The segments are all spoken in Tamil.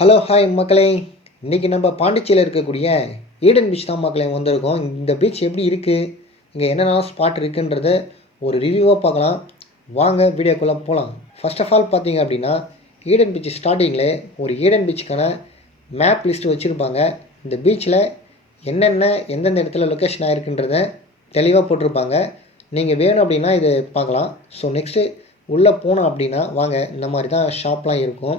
ஹலோ ஹாய் மக்களே. இன்றைக்கி நம்ம பாண்டிச்சேரியில் இருக்கக்கூடிய ஈடன் பீச் தான் மக்களே வந்திருக்கோம். இந்த பீச் எப்படி இருக்குது இங்கே என்னென்ன ஸ்பாட் இருக்குன்றத ஒரு ரிவ்யூவாக பார்க்கலாம். வாங்க வீடியோக்குள்ளே போகலாம் ஃபர்ஸ்ட் ஆஃப் ஆல் பார்த்தீங்க அப்படின்னா ஈடன் பீச் ஸ்டார்டிங்கில் ஒரு ஈடன் பீச்சுக்கான மேப் லிஸ்ட் வச்சுருப்பாங்க. இந்த பீச்சில் என்னென்ன எந்தெந்த இடத்துல லொக்கேஷன் ஆகிருக்குன்றத தெளிவாக போட்டிருப்பாங்க. நீங்கள் வேணும் அப்படின்னா இது பார்க்கலாம். ஸோ நெக்ஸ்ட்டு உள்ளே போனோம் அப்படின்னா வாங்க இந்த மாதிரி தான் ஷாப்லாம் இருக்கும்.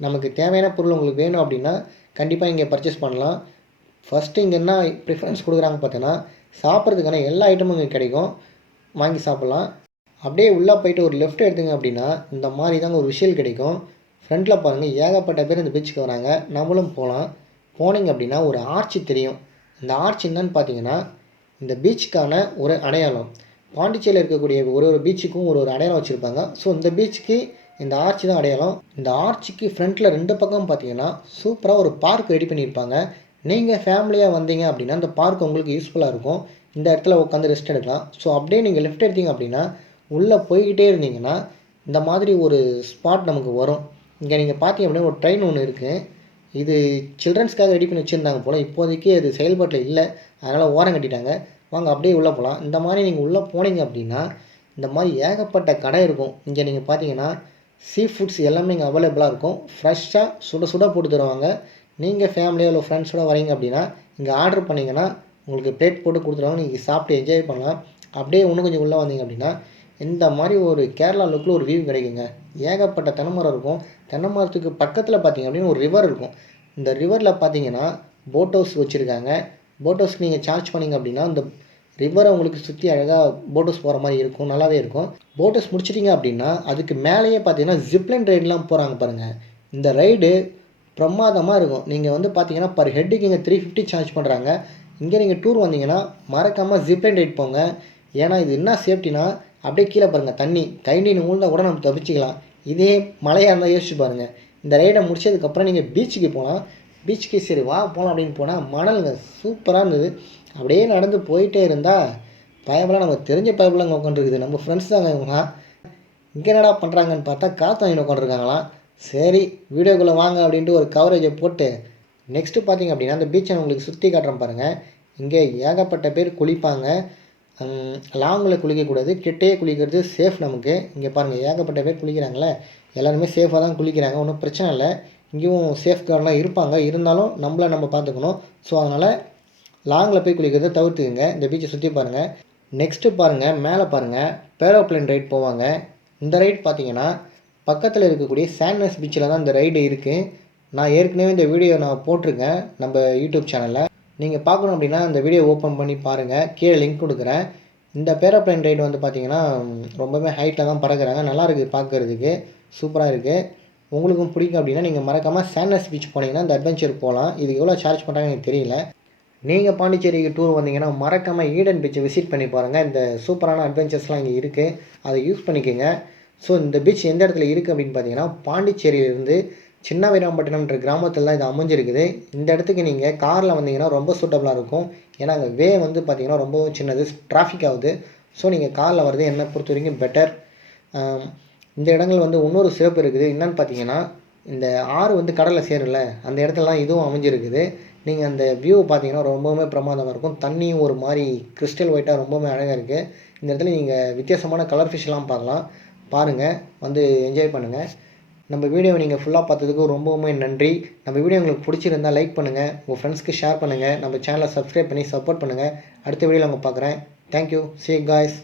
நமக்கு தேவையான பொருள் உங்களுக்கு வேணும் அப்படின்னா கண்டிப்பாக இங்கே பர்ச்சேஸ் பண்ணலாம். ஃபஸ்ட்டு இங்கே என்ன ப்ரிஃபரன்ஸ் கொடுக்குறாங்க பார்த்தீங்கன்னா சாப்பிட்றதுக்கான எல்லா ஐட்டமும் இங்கே கிடைக்கும். வாங்கி சாப்பிட்லாம். அப்படியே உள்ளே போயிட்டு ஒரு லெஃப்ட் எடுத்துங்க அப்படின்னா இந்த மாதிரி தாங்க ஒரு விஷயம் கிடைக்கும். ஃப்ரண்ட்டில் பாருங்கள் ஏகப்பட்ட பேர் இந்த பீச்சுக்கு வராங்க. நம்மளும் போகலாம். போனீங்க அப்படின்னா ஒரு ஆர்ச்சி தெரியும். இந்த ஆர்ச் என்னன்னு பார்த்தீங்கன்னா இந்த பீச்சுக்கான ஒரு அடையாளம். பாண்டிச்சேரியில் இருக்கக்கூடிய ஒரு ஒரு பீச்சுக்கும் ஒரு ஒரு அடையாளம் வச்சுருப்பாங்க. ஸோ இந்த பீச்சுக்கு இந்த ஆர்ச்சி தான் அடையாளம். இந்த ஆர்ச்சிக்கு ஃப்ரண்ட்டில் ரெண்டு பக்கம் பார்த்தீங்கன்னா சூப்பராக ஒரு பார்க் ரெடி பண்ணியிருப்பாங்க. நீங்கள் ஃபேமிலியாக வந்தீங்க அப்படின்னா அந்த பார்க் உங்களுக்கு யூஸ்ஃபுல்லாக இருக்கும். இந்த இடத்துல உட்காந்து ரெஸ்ட் எடுக்கலாம். ஸோ அப்படியே நீங்கள் லெஃப்ட் எடுத்தீங்க அப்படின்னா உள்ளே போய்கிட்டே இருந்தீங்கன்னா இந்த மாதிரி ஒரு ஸ்பாட் நமக்கு வரும். இங்கே நீங்கள் பார்த்தீங்க அப்படின்னா ஒரு ட்ரெயின் ஒன்று இருக்குது இது சில்ட்ரன்ஸ்க்காக ரெடி பண்ணி வச்சுருந்தாங்க போல் இப்போதைக்கு அது செயல்பாட்டில் இல்லை. அதனால் ஓரம் கட்டிட்டாங்க. வாங்க அப்படியே உள்ளே போகலாம் இந்த மாதிரி நீங்கள் உள்ளே போனீங்க அப்படின்னா இந்த மாதிரி ஏகப்பட்ட கடை இருக்கும். இங்கே நீங்கள் பார்த்தீங்கன்னா சீ ஃபுட்ஸ் எல்லாமே இங்கே அவைலபிளாக இருக்கும். ஃப்ரெஷ்ஷாக சுட சுட போட்டு தருவாங்க. நீங்கள் ஃபேமிலியோ இல்லை ஃப்ரெண்ட்ஸோட வரீங்க அப்படின்னா இங்கே ஆர்டர் பண்ணிங்கன்னா உங்களுக்கு பிளேட் போட்டு கொடுத்துருவாங்க. நீங்கள் சாப்பிட்டு என்ஜாய் பண்ணலாம். அப்படியே இன்னும் கொஞ்சம் உள்ளே வந்தீங்க அப்படின்னா இந்த மாதிரி ஒரு கேரளா லுக்கில் ஒரு வியூ கிடைக்குங்க. ஏகப்பட்ட தென்னை மரம் இருக்கும். தென்னை மரத்துக்கு பக்கத்தில் பார்த்தீங்க அப்படின்னு ஒரு ரிவர் இருக்கும். இந்த ரிவரில் பார்த்தீங்கன்னா போட் ஹவுஸ் வச்சுருக்காங்க. போட் ஹவுஸ்க்கு நீங்கள் சார்ஜ் பண்ணிங்க அப்படின்னா இந்த ரிவரை உங்களுக்கு சுற்றி அழகாக போட் ஹவுஸ் போகிற மாதிரி இருக்கும் நல்லாவே இருக்கும். போட் ஹவுஸ் முடிச்சிட்டிங்க அப்படின்னா அதுக்கு மேலேயே பார்த்தீங்கன்னா ஜிப்லைன் ரைடெலாம் போகிறாங்க பாருங்கள் இந்த ரைடு பிரமாதமாக இருக்கும். நீங்கள் வந்து பார்த்தீங்கன்னா பர் ஹெட்டுக்கு இங்கே த்ரீ ஃபிஃப்டி சார்ஜ் பண்ணுறாங்க இங்கே நீங்கள் டூர் வந்தீங்கன்னா மறக்காமல் ஜிப்லைன் ரைட் போங்க. ஏன்னா இது என்ன சேஃப்டினா அப்படியே கீழே பாருங்கள் தண்ணி. கை நீ ஊழ்ந்தா கூட நம்ம தப்பிச்சிக்கலாம். இதே மழையாக இருந்தால் யோசிச்சு பாருங்கள் இந்த ரைடை முடிச்சதுக்கப்புறம் நீங்கள் பீச்சுக்கு போகலாம் பீச்சுக்கு சரி வா போகலாம் அப்படின்னு போனால் மணலுங்க சூப்பராக இருந்தது. அப்படியே நடந்து போயிட்டே இருந்தால் பயமெல்லாம் நம்ம தெரிஞ்ச பயமெல்லாம் அங்கே உட்காந்துருக்குது நம்ம ஃப்ரெண்ட்ஸ் தாங்க இவங்க இங்கே என்னடா பண்ணுறாங்கன்னு பார்த்தா காற்று வாங்கி உட்காந்துருக்காங்களாம் சரி வீடியோக்குள்ளே வாங்க அப்படின்ட்டு ஒரு கவரேஜை போட்டு நெக்ஸ்ட்டு பார்த்தீங்க அப்படின்னா அந்த பீச்சை உங்களுக்கு சுற்றி காட்டுறேன் பாருங்கள் இங்கே ஏகப்பட்ட பேர் குளிப்பாங்க. லாங்கில் குளிக்கக்கூடாது கிட்டே குளிக்கிறது சேஃப் நமக்கு. இங்கே பாருங்கள் ஏகப்பட்ட பேர் குளிக்கிறாங்களே எல்லாருமே சேஃபாக தான் குளிக்கிறாங்க ஒன்றும் பிரச்சனை இல்லை. இங்கேயும் சேஃப் கார்டெலாம் இருப்பாங்க. இருந்தாலும் நம்மளை நம்ம பார்த்துக்கணும். ஸோ அதனால் லாங்கில் போய் குளிக்கிறத தவிர்த்துக்குங்க. இந்த பீச்சை சுற்றி பாருங்கள் நெக்ஸ்ட்டு பாருங்கள் மேலே பாருங்கள் பேரோப்ளைன் ரைட் போவாங்க. இந்த ரைட் பார்த்தீங்கன்னா பக்கத்தில் இருக்கக்கூடிய சாண்ட்னஸ் பீச்சில் தான் இந்த ரைடு இருக்குது நான் ஏற்கனவே இந்த வீடியோ நான் போட்டிருக்கேன் நம்ம யூடியூப் சேனலில் நீங்கள் பார்க்கணும் அப்படின்னா அந்த வீடியோ ஓப்பன் பண்ணி பாருங்கள் கீழே லிங்க் கொடுக்குறேன். இந்த பேரோப்ளைன் ரைடு வந்து பார்த்தீங்கன்னா ரொம்பவே ஹைட்டில் தான் பறக்கிறாங்க. நல்லாயிருக்கு பார்க்குறதுக்கு சூப்பராக இருக்குது உங்களுக்கும் பிடிக்கும் அப்படின்னா நீங்கள் மறக்காமல் சாண்ட்னஸ் பீச் போனீங்கன்னா இந்த அட்வென்ச்சர் போகலாம். இதுக்கு எவ்வளோ சார்ஜ் பண்ணுறாங்க எனக்கு தெரியல. நீங்கள் பாண்டிச்சேரிக்கு டூர் வந்தீங்கன்னா மறக்காமல் ஈடன் பீச்சை விசிட் பண்ணி பாருங்கள் இந்த சூப்பரான அட்வென்ச்சர்ஸ்லாம் இங்கே இருக்குது அதை யூஸ் பண்ணிக்கோங்க. ஸோ இந்த பீச் எந்த இடத்துல இருக்குது அப்படின்னு பார்த்தீங்கன்னா பாண்டிச்சேரியிலேருந்து சின்ன வீராம்பட்டினம்ன்ற கிராமத்தில் தான் இது அமைஞ்சிருக்குது. இந்த இடத்துக்கு நீங்கள் காரில் வந்தீங்கன்னா ரொம்ப சூட்டபுளாக இருக்கும். ஏன்னா அங்கே வே வந்து பார்த்தீங்கன்னா ரொம்பவும் சின்னது டிராஃபிக் ஆகுது. ஸோ நீங்கள் காரில் வர்றது என்னை பொறுத்த வரைக்கும் பெட்டர் இந்த இடங்கள் வந்து இன்னொரு சிறப்பு இருக்குது. என்னன்னு பார்த்தீங்கன்னா இந்த ஆறு வந்து கடலில் சேரல அந்த இடத்துலலாம் இதுவும் அமைஞ்சிருக்குது. நீங்கள் அந்த வியூ பார்த்தீங்கன்னா ரொம்பவுமே பிரமாதமாக இருக்கும். தண்ணியும் ஒரு மாதிரி கிறிஸ்டல் ஒயிட்டாக ரொம்பவுமே அழகாக இருக்குது இந்த இடத்துல நீங்கள் வித்தியாசமான கலர் ஃபிஷ்லாம் பார்க்கலாம். பாருங்கள் வந்து என்ஜாய் பண்ணுங்கள் நம்ம வீடியோவை நீங்கள் ஃபுல்லாக பார்த்ததுக்கு ரொம்பவுமே நன்றி. நம்ம வீடியோ உங்களுக்கு பிடிச்சிருந்தால் லைக் பண்ணுங்கள் உங்கள் ஃப்ரெண்ட்ஸ்க்கு ஷேர் பண்ணுங்கள் நம்ம சேனலை சப்ஸ்கிரைப் பண்ணி சப்போர்ட் பண்ணுங்கள் அடுத்த வீடியோவில் உங்கள் பார்க்குறேன். தேங்க்யூ சே காய்ஸ்